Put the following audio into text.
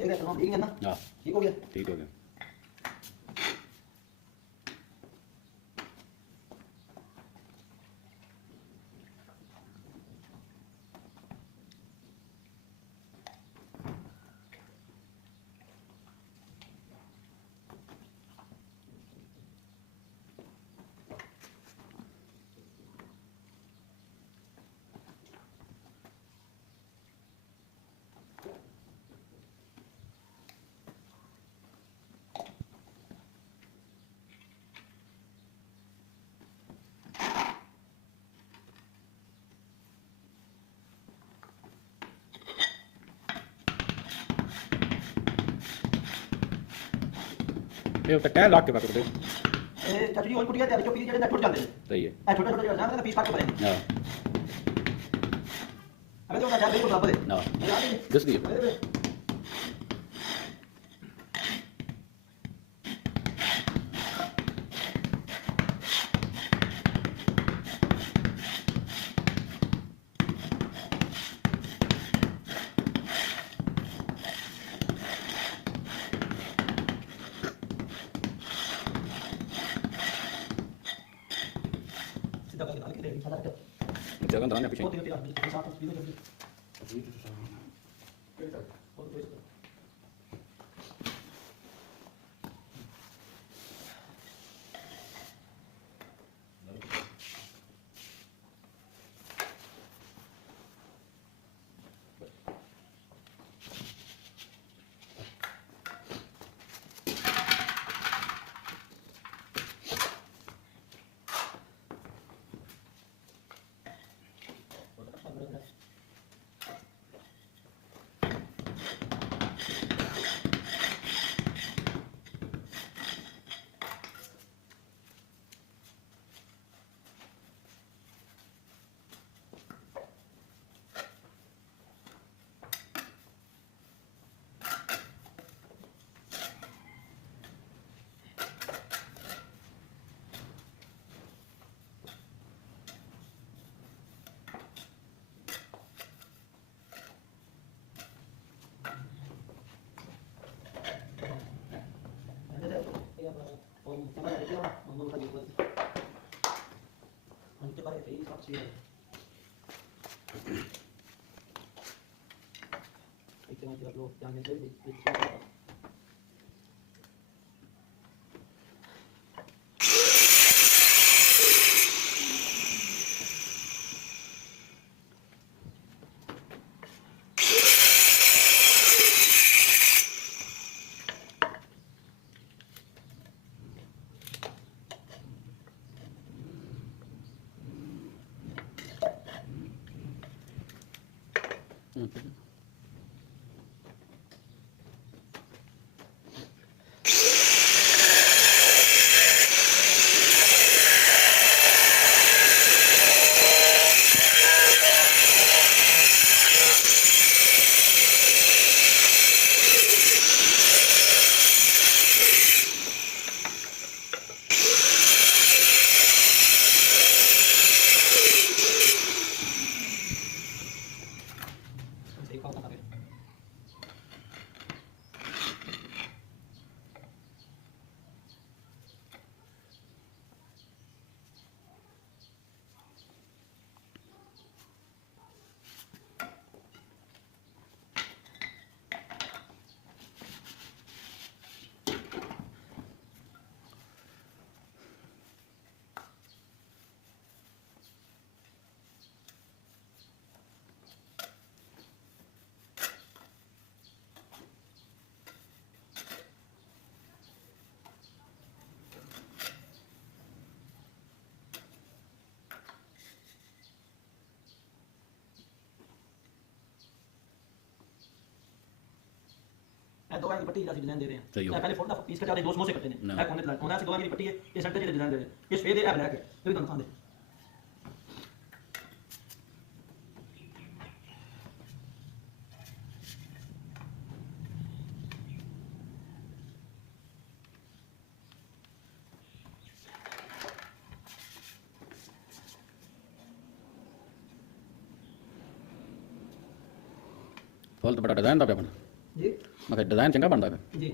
देख रहे ठीक है ना। हाँ ठीक हो गया। ठीक हो गया। ये तो क्या लाख के पास दे ए चाचू जी और कुटिया तैयारी जो पीली जेडे टूट जाते हैं। सही है। ए छोटे छोटे जो ना पीस काट के बने। हां अबे तो ना जा बिल्कुल बराबर है। ना यार ये दस दिए सीधा करके डाल के रेडी सादा कर। जगह अंदर आने पीछे बहुत ही यार साथ पीलो जल्दी। और कोई दो वाली पट्टी जैसी डिजाइन दे रहे हैं। मैं पहले फोल्ड पीस कटा दे दो समोसे कटते हैं। मैं कोने तक कोना से दो वाली पट्टी है ये सेंटर की डिजाइन दे रहे हैं। ये सफेद है ब्लैक है ये भी तो दिखा दे। फुल तो बड़ा डिजाइन दा पे अपना जी मैं डिज़ाइन चंगा बनता है जी